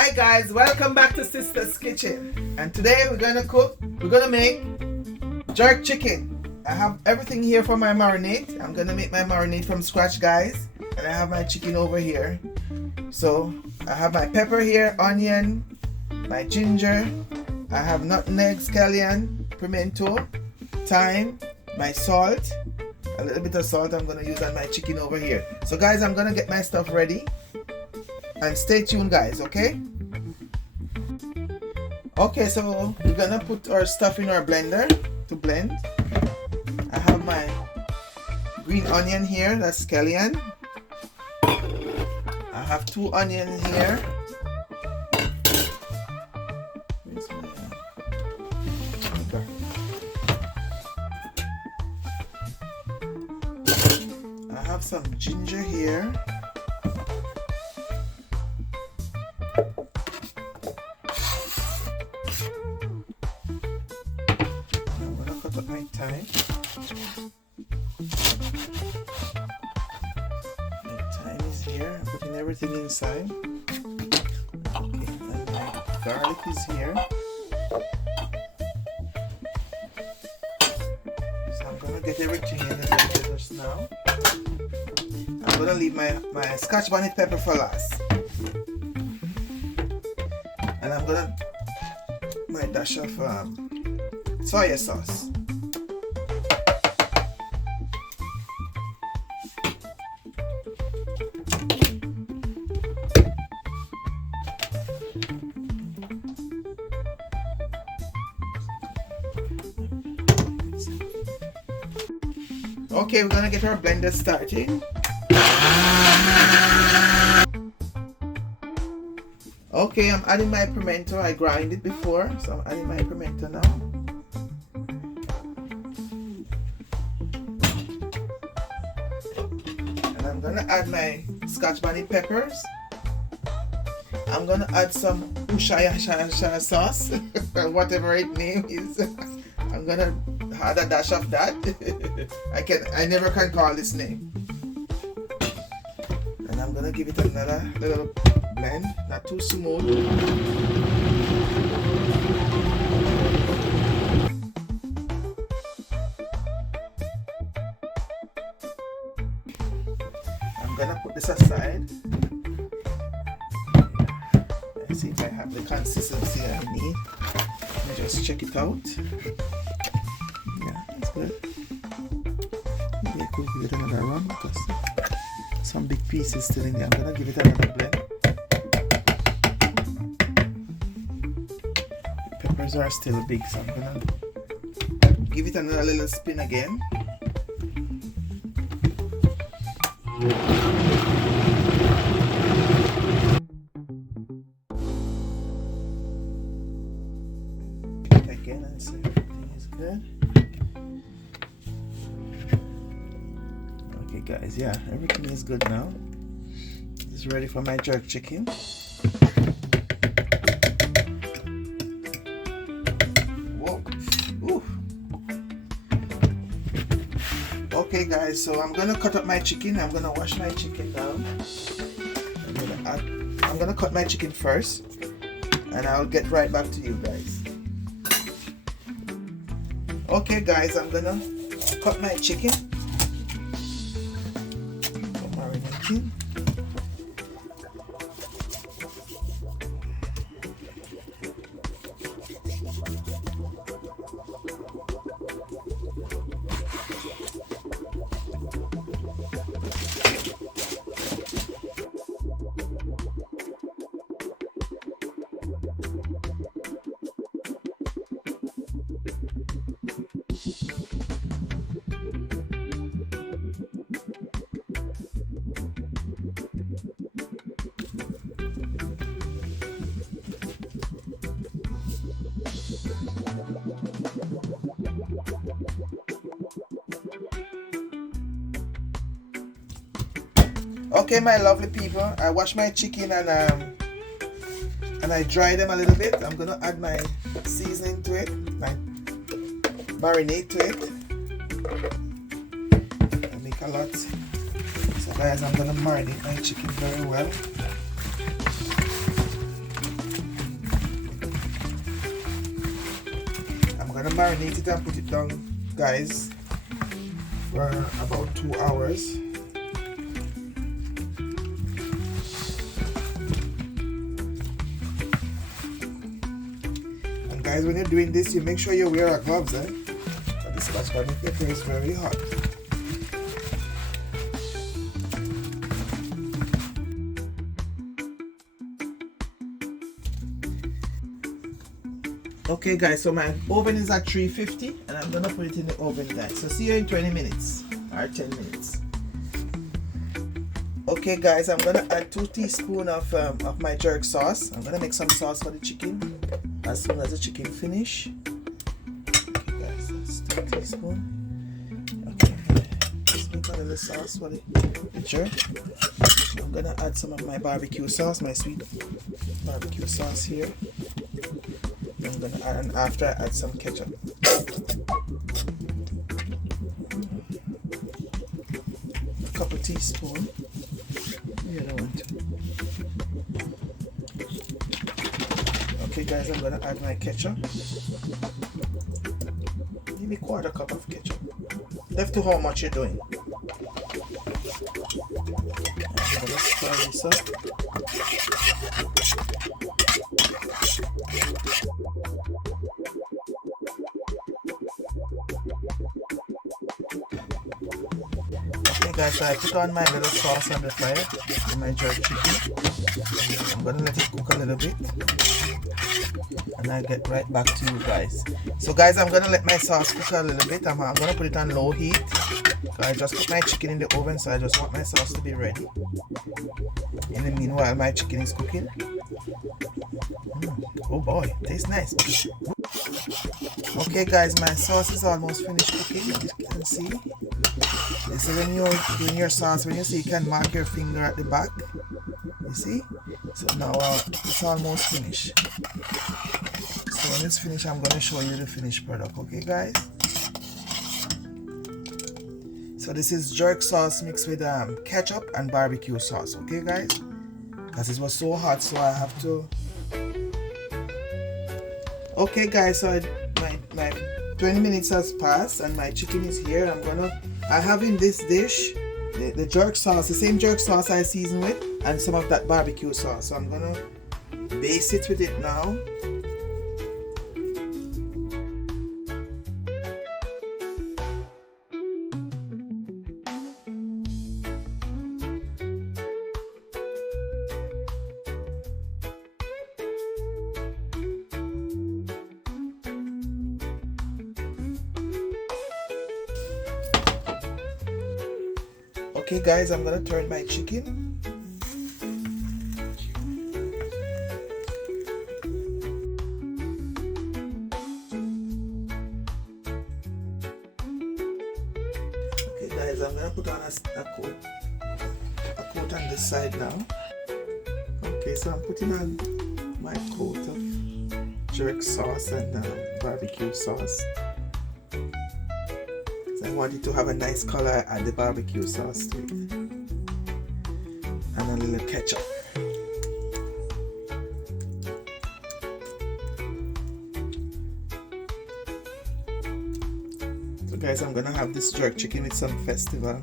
Hi guys, welcome back to Sister's Kitchen. And today we're gonna make jerk chicken. I have everything here for my marinade. I'm gonna make my marinade from scratch, guys. And I have my chicken over here. So I have my pepper here, onion, my ginger. I have nutmeg, scallion, pimento, thyme, my salt. A little bit of salt I'm gonna use on my chicken over here. So guys, I'm gonna get my stuff ready. And stay tuned, guys, okay? Okay, so we're gonna put our stuff in our blender to blend. I have my green onion here, that's scallion. I have 2 onions here. I have some ginger here. My thyme. My thyme is here. I'm putting everything inside. Okay, and my garlic is here. So I'm gonna get everything in the blender just now. I'm gonna leave my scotch bonnet pepper for last. And I'm gonna my dash of soy sauce. Okay, we're gonna get our blender started. Okay, I'm adding my pimento. I ground it before, so I'm adding my pimento now. And I'm gonna add my scotch bonnet peppers. I'm gonna add some Ushaya sauce, whatever its name is. I'm gonna add a dash of that. I never can call this name. And I'm gonna give it another little blend, not too smooth. I'm gonna put this aside. Let's see if I have the consistency I need. Let me just check it out. Good. Maybe I could give it another run because some big pieces still in there. I'm gonna give it another blend. The peppers are still big, so I'm gonna give it another little spin again. Again and see if everything is good. Okay guys, yeah, everything is good now. It's ready for my jerk chicken. Whoa. Ooh. Okay guys, so I'm gonna cut up my chicken. I'm gonna wash my chicken down. I'm gonna cut my chicken first, and I'll get right back to you guys. Okay guys, I'm gonna cut my chicken. Marinating. Okay, my lovely people, I wash my chicken and I dry them a little bit. I'm gonna add my seasoning to it, my marinade to it. I make a lot. So guys, I'm gonna marinate my chicken very well. gonna marinate it and put it down, guys, for about 2 hours. And guys, when you're doing this, you make sure you wear your gloves, eh? But this scotch bonnet pepper is very hot. Okay guys, so my oven is at 350 and I'm gonna put it in the oven, guys. So see you in 20 minutes or 10 minutes. Okay guys, I'm gonna add 2 teaspoons of my jerk sauce. I'm gonna make some sauce for the chicken as soon as the chicken finish. Okay guys, that's 2 teaspoons. Okay, just make a little sauce for the jerk. I'm gonna add some of my barbecue sauce, my sweet barbecue sauce here. I'm gonna add, and after I add some ketchup. A couple teaspoons. You don't want to. Okay guys, I'm gonna add my ketchup. Maybe 1/4 cup of ketchup. Left to how much you're doing. I'm gonna stir this up. Guys, so I put on my little sauce on the fire in my jerk chicken. I'm gonna let it cook a little bit and I'll get right back to you guys. So guys, I'm gonna let my sauce cook a little bit. I'm gonna put it on low heat. So I just put my chicken in the oven, so I just want my sauce to be ready. In the meanwhile, my chicken is cooking. Oh boy, tastes nice. Okay guys, my sauce is almost finished cooking, as you can see. So when you're doing your sauce, when you see, you can mark your finger at the back. You see? So now it's almost finished. So when it's finished, I'm going to show you the finished product. Okay guys? So this is jerk sauce mixed with ketchup and barbecue sauce. Okay guys? Because it was so hot, so I have to... Okay guys, so my 20 minutes has passed and my chicken is here. I have in this dish the jerk sauce, the same jerk sauce I season with, and some of that barbecue sauce. So I'm gonna baste it with it now. Okay guys, I'm gonna turn my chicken. Okay guys, I'm gonna put on a coat on this side now. Okay, so I'm putting on my coat of jerk sauce and barbecue sauce. I want it to have a nice color, add the barbecue sauce to it. And a little ketchup. So guys, I'm gonna have this jerk chicken with some festival.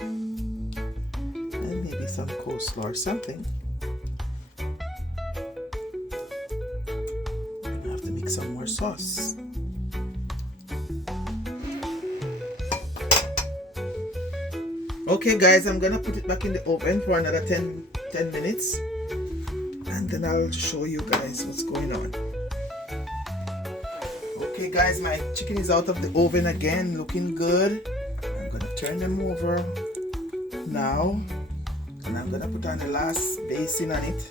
And maybe some coleslaw or something. I'm gonna have to make some more sauce. Okay guys, I'm gonna put it back in the oven for another 10 minutes and then I'll show you guys what's going on. Okay guys, my chicken is out of the oven again, looking good. I'm gonna turn them over now and I'm gonna put on the last basting on it.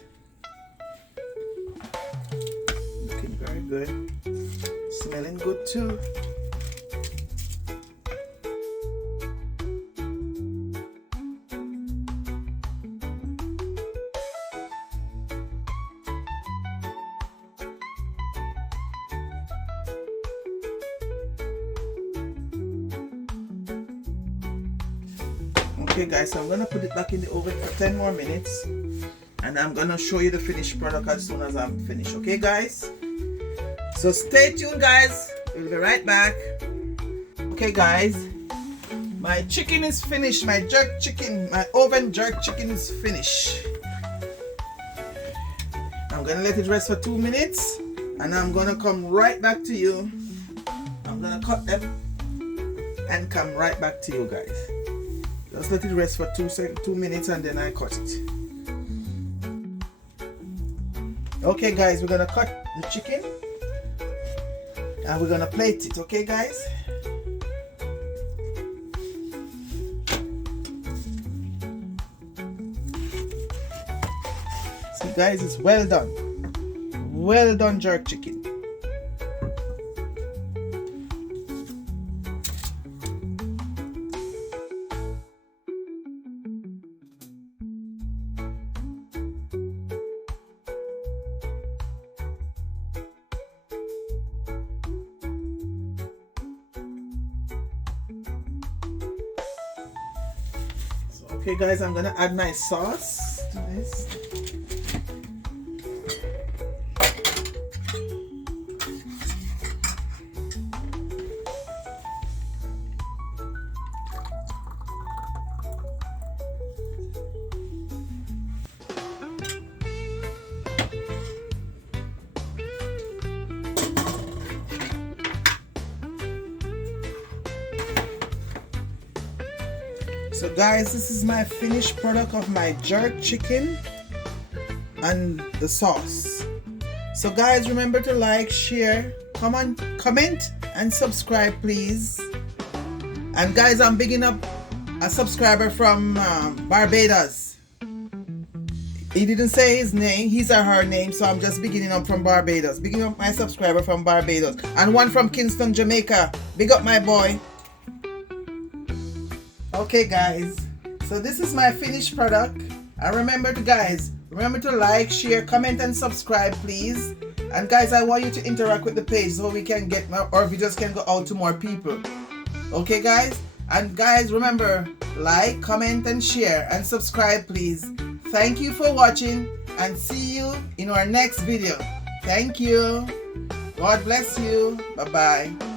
Looking very good, smelling good too. Okay guys, so I'm gonna put it back in the oven for 10 more minutes and I'm gonna show you the finished product as soon as I'm finished. Okay guys, So stay tuned, guys. We'll be right back. Okay, guys, my chicken is finished. My jerk chicken, my oven jerk chicken is finished. I'm gonna let it rest for 2 minutes and I'm gonna come right back to you. I'm gonna cut them and come right back to you, guys. Just let it rest for 2 minutes and then I cut it. Okay, guys, we're gonna cut the chicken and we're gonna plate it. Okay, guys. See, guys, it's well done. Well done, jerk chicken. Okay, guys, I'm gonna add my sauce to this. So guys, this is my finished product of my jerk chicken and the sauce. So guys, remember to like, share, comment and subscribe, please. And guys, I'm bigging up a subscriber from Barbados. He didn't say his name, his or her name, so I'm just bigging up from Barbados. Bigging up my subscriber from Barbados. And one from Kingston, Jamaica. Big up my boy. Okay, guys, so this is my finished product. And remember to like, share, comment and subscribe, please. And guys, I want you to interact with the page so we can get our videos can go out to more people. Okay, guys? And guys, remember, like, comment and share and subscribe, please. Thank you for watching and see you in our next video. Thank you. God bless you. Bye-bye.